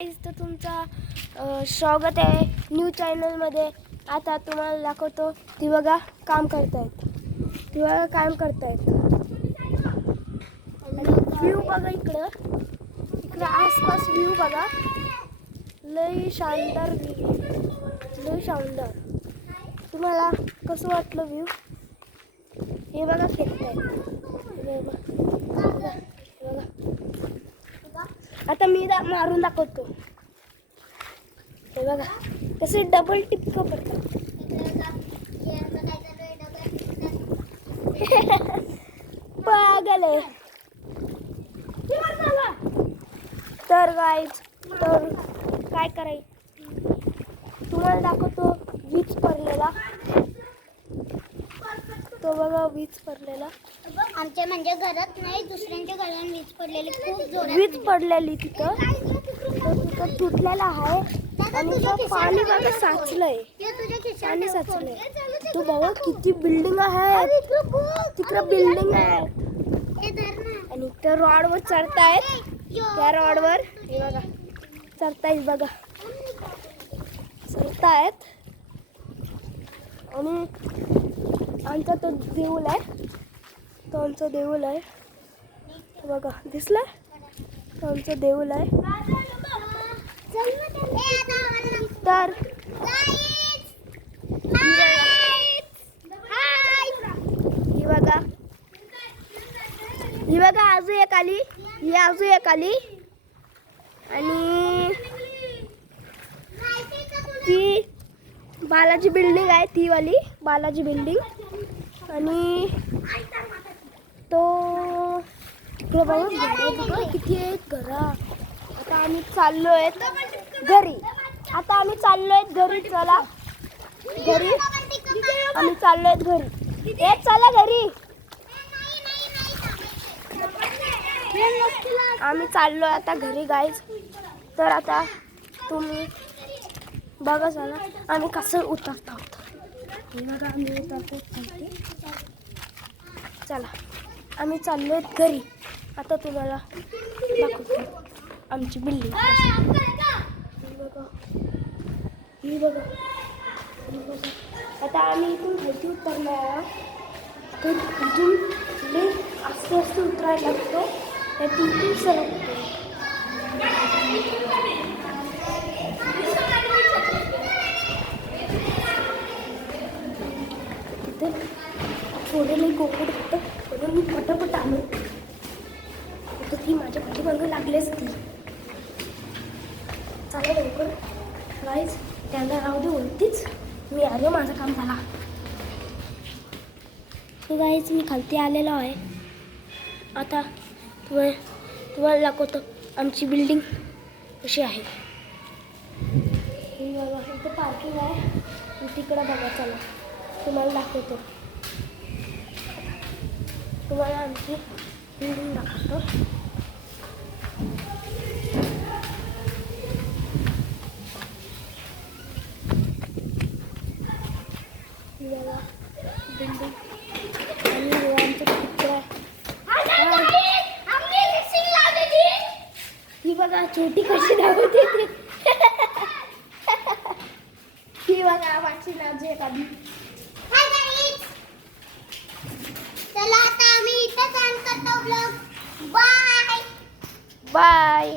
तर तुमचा स्वागत आहे न्यू चॅनलमध्ये. आता तुम्हाला दाखवतो. ती बघा काम करतायत, ती बघा काम करतायत. व्ह्यू बघा इकडं आसपास व्ह्यू बघा, लई शानदार व्ह्यू, लई शानदार. तुम्हाला कसं वाटलं व्ह्यू? हे बघा फेकतायत, आता मी मारून दाखवतो. हे बघा कसे डबल टिपक करतात. पागल आहे. तर गाईज, तर काय करायचं तुम्हाला दाखवतो. वीज पडलेला, तो बघा वीज पडलेला. आमच्या म्हणजे घरात नाही, दुसऱ्यांच्या घरात वीज पडलेली, खूप जोरात वीज पडलेली तिथं. तिथं तुटलेला आहे आणि तो पाणी बघा साचलंय, पाणी साचलंय. तो बघा किती बिल्डिंग आहे, तिकडे बिल्डिंग आहे. आणि त्या रॉडवर चढतायत, त्या रॉडवर हे बघा चढतायत, बघा चढतायत. आणि आमचा तो देऊळ आहे, तो आमचा देऊळ आहे बघा, दिसला तो आमचा देऊळ आहे. तर ही बघा आजू एक आली, ही आजू एक आली. आणि ती बालाजी बिल्डिंग आहे, ती वाली बालाजी बिल्डिंग. आणि तो तिकडे बघा किती आहेत घरं. आता आम्ही चाललोय घरी, चला घरी, आम्ही चाललोय घरी. चला घरी, आम्ही चाललोय आता घरी गाईज. तर आता तुम्ही बघा चला आम्ही कसं उतरतो आहोत. हे बघा आम्ही उतरतो, चला आम्ही चाललोय घरी. आता तुम्हाला दाखवतो आमची बिल्डिंग. ही बघा, आता आम्ही इथून खाली उतरणार, तर इथून आस्ते आस्ते उतरायला लागतो. इथून सरकतो. तिथे थोडं मी गोकड होतं म्हणून मी पटापट आलो. तर ती माझ्या पाठीमागं लागलीच ती. चला लवकर गाईज, त्यांना राहू दे वरतीच, मी आलो, माझं काम झाला. तो गाईज मी खालती आलेलो आहे. आता तुम्हाला दाखवतो आमची बिल्डिंग कशी आहे. ही बघा इथं पार्किंग आहे, तिकडं बघा, चला तुम्हाला दाखवतो. तुम्हाला आमची बिल्डिंग दाखवतो. बिल्डिंग आणि आमचं चित्र आहे. ही बघा छोटी कशी धावते ती. ही बघा माझी नाजू आहे आधी. चला आता आम्ही इथेच एंड करतो ब्लॉग. Bye bye.